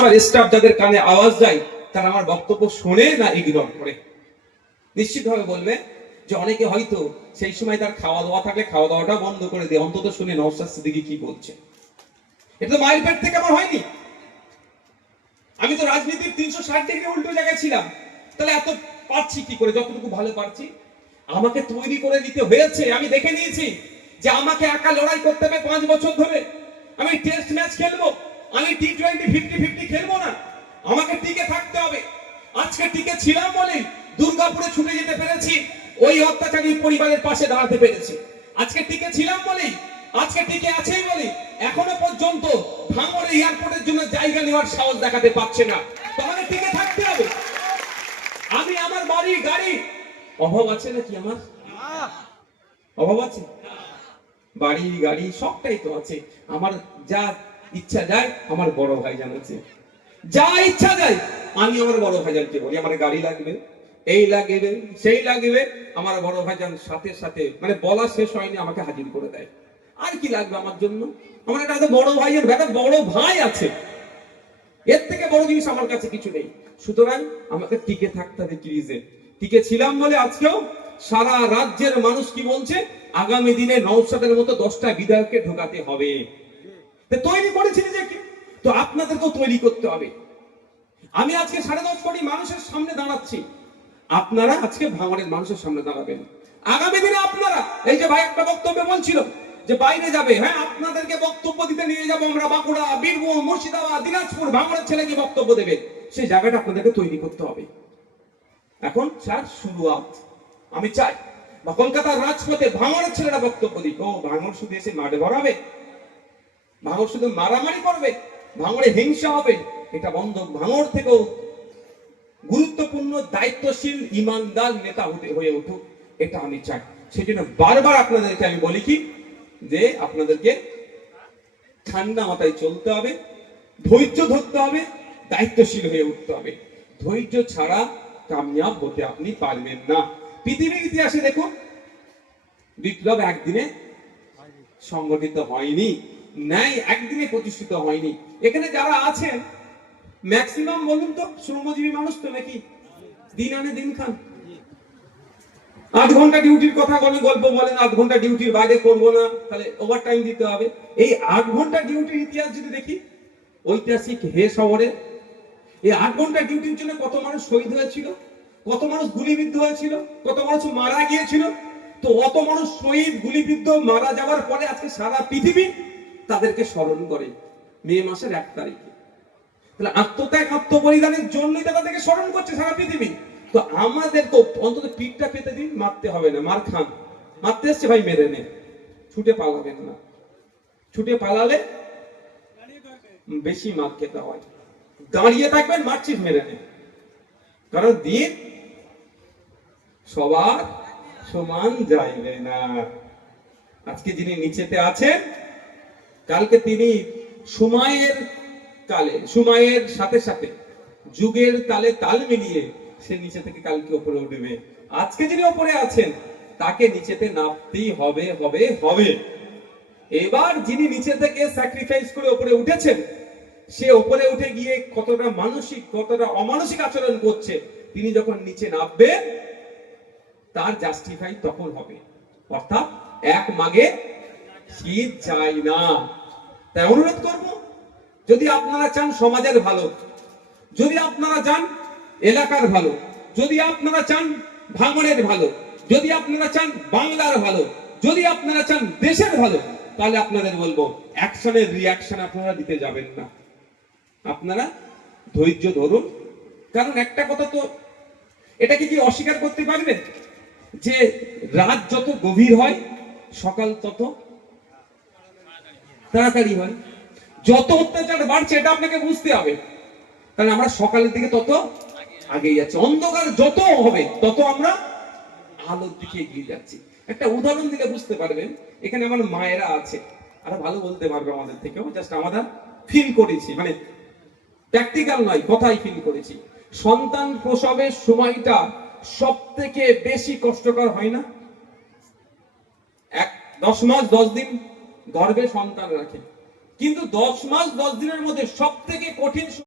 আমার স্টাফ যাদের কানে আওয়াজ যায়, তারা আমার বক্তব্য শোনে না ইগনোর করে। নিশ্চিতভাবে বলবে যে অনেকে হয়তো সেই সময় তার খাওয়া দাওয়া থাকলে খাওয়া দাওয়াটা বন্ধ করে দিয়ে। অন্তত শুনে নওসাদ সিদ্দিকি কি বলছে। এটা তো মায়ের পেট থেকে আমার হয়নি। আমি তো রাজনীতির তিনশো ষাট ডিগ্রি উল্টো জায়গায় ছিলাম। তাহলে এত পারছি কি করে? যতটুকু ভালো পারছি। আমাকে তৈরি করে দিতে হয়েছে, আমি দেখে নিয়েছি যে আমাকে একা লড়াই করতে হবে পাঁচ বছর ধরে। আমি টেস্ট ম্যাচ খেলব। আমি টি টোয়েন্টি ফিফটি ফিফটি খেলব না। আমাকে টিকে থাকতে হবে। আজকে টিকে ছিলাম বলেই দুর্গাপুরে ছুটে যেতে পেরেছি। ওই অত্যাচারী পরিবারের পাশে দাঁড়াতে পেরেছি। আজকে টিকে ছিলাম বলেই আজকে টিকে আছেই বলে, এখনও পর্যন্ত ভাঙড়ে এয়ারপোর্টের জন্য জায়গা নেওয়ার সাহস দেখাতে পারছে না। তাহলে টিকে থাকতে হবে। আমি আমার বাড়ি গাড়ি অভাব আছে নাকি আমার? অভাব আছে? বাড়ি, গাড়ি সবটাই তো আছে। আমার যা ইচ্ছা যায়, আমার বড় ভাই জানাচ্ছে যা ইচ্ছা যায়, আমি আমার বড় ভাইজানকে বলি আমার গাড়ি লাগবে, এই লাগবে, সেই লাগবে, আমার বড় ভাইজান সাথে সাথে মানে বলা শেষ হয়নি, আমাকে হাজির করে দেয়। আর কি লাগবে আমার জন্য? আমার একটা বড় ভাইয়ের একটা বড় ভাই আছে। এর থেকে বড় জিনিস আমার কাছে কিছু নেই। সুতরাং আমাকে টিকে থাকতে হবে ক্রিজে টিকে ছিলাম বলে আজকেও সারা রাজ্যের মানুষ কি বলছে? আগামী দিনে নৌসাদের মতো দশটা বিধায়ককে ঢোকাতে হবে। তৈরি করেছি নিজেকে, তো আপনাদেরকেও তৈরি করতে হবে। আমি আজকে সাড়ে দশ কোটি মানুষের সামনে দাঁড়াচ্ছি। আপনারা আজকে ভাঙড়ের মানুষের সামনে দাঁড়াবেন। আগামী দিনে আপনারা, এই যে ভাই একটা বক্তব্য বলছিল যে বাইরে যাবে হ্যাঁ আপনাদেরকে বক্তব্য দিতে নিয়ে যাব আমরা বাঁকুড়া, বীরভূম, মুর্শিদাবাদ, দিনাজপুর ভাঙড়ের ছেলেকে বক্তব্য দেবে। সেই জায়গাটা আপনাদেরকে তৈরি করতে হবে। এখন স্যার, শুরুয়াত। আমি চাই, বা কলকাতার রাজপথে ভাঙড়ের ছেলেরা বক্তব্য দিক। ও ভাঙড় শুধু এসে মাঠে ভরাবে? ভাঙড় শুধু মারামারি করবে ভাঙড়ে হিংসা হবে, এটা বন্ধ ভাঙড় থেকেও গুরুত্বপূর্ণ, দায়িত্বশীল, ইমানদার নেতা হয়ে উঠুক, এটা আমি চাই। সেই জন্য বারবার আপনাদেরকে আমি বলি কি, যে আপনাদেরকে ঠান্ডা মাথায় চলতে হবে, ধৈর্য ধরতে হবে, দায়িত্বশীল হয়ে উঠতে হবে। ধৈর্য ছাড়া কামিয়াব হতে আপনি পারবেন না। পৃথিবীর ইতিহাসে দেখুন, বিপ্লব একদিনে সংগঠিত হয়নি। ন্যায় একদিনে প্রতিষ্ঠিত হয়নি। এখানে যারা আছেন ম্যাক্সিমাম বলুন তো, শ্রমজীবী মানুষ তো নাকি দিন আনে দিন খান। আধ ঘণ্টা ডিউটির কথা গল্প বলেন, আধ ঘণ্টা ডিউটির বাইরে না, তাহলে ওভার টাইম দিতে হবে। এই আট ঘণ্টা ডিউটির ইতিহাস যদি দেখি, ঐতিহাসিক হে শহরে, এই আট ঘণ্টা ডিউটির জন্য কত মানুষ শহীদ হয়েছিল, কত মানুষ গুলিবিদ্ধ হয়েছিল, কত মানুষ মারা গিয়েছিল, তো অত মানুষ শহীদ, গুলিবিদ্ধ, মারা যাওয়ার পরে আজকে সারা পৃথিবী তাদেরকে স্মরণ করে মে মাসের এক তারিখে। তাহলে আত্মত্যাগ, আত্মবলিদানের জন্যই তো তাদেরকে স্মরণ করছে সারা পৃথিবী। তো আমাদের তো অন্তত পিঠটা পেতে দিন, মারতে হবে না, মার খান। মারতে এসছে ভাই মেরে নে। ছুটে পালাবেন না। ছুটে পালালে বেশি মার খেতে হয়। দাঁড়িয়ে থাকবেন, মারছিস মেরে নে। কারণ দিন সবার সমান যাইবে না। আজকে যিনি নিচেতে আছেন কালকে তিনি সময়ের কালে সময়ের সাথে সাথে যুগের তালে তাল মিলিয়ে সে নিচে থেকে কালকে উপরে উঠবে। আজকে যিনি উপরে আছেন, তাকে নিচেতে নামতেই হবে হবে হবে। এবার যিনি নিচে থেকে স্যাক্রিফাইস করে উপরে উঠেছেন, সে উপরে উঠে গিয়ে কতটা মানসিক, কতটা অমানসিক আচরণ করছে, তিনি যখন নিচে নামবে তার জাস্টিফাই তখন হবে। অর্থাৎ এক মাগে শীত চাই না। তাই অনুরোধ করব, যদি আপনারা চান সমাজের ভালো, যদি আপনারা চান এলাকার ভালো, যদি আপনারা চান ভাঙনের ভালো, যদি আপনারা চান বাংলার ভালো, যদি আপনারা চান দেশের ভালো, তাহলে আপনাদের বলব, অ্যাকশনের রিয়াকশন আপনারা দিতে যাবেন না। আপনারা ধৈর্য ধরুন। কারণ একটা কথা তো, এটাকে কি অস্বীকার করতে পারবেন? যে রাত যত গভীর হয়, সকাল তত তাড়াতাড়ি হয়। যত অত্যাচার বাড়ছে, এটা আপনাকে বুঝতে হবে। কারণ আমরা সকালের দিকে তত আগেই যাচ্ছি। অন্ধকার যত হবে, তত আমরা আলোর দিকে এগিয়ে যাচ্ছি। একটা উদাহরণ দিলে বুঝতে পারবেন, এখানে আমার মায়েরা আছে। আরও ভালো বলতে পারবে আমাদের থেকেও জাস্ট আমরা ফিল করেছি। মানে প্র্যাকটিক্যাল নয়, কথাই ফিল করেছি। সন্তান প্রসবের সময়টা সব থেকে বেশি কষ্টকর হয় না? এক, দশ মাস, দশ দিন গর্ভে সন্তান রাখে। কিন্তু দশ মাস দশ দিনের মধ্যে সব থেকে কঠিন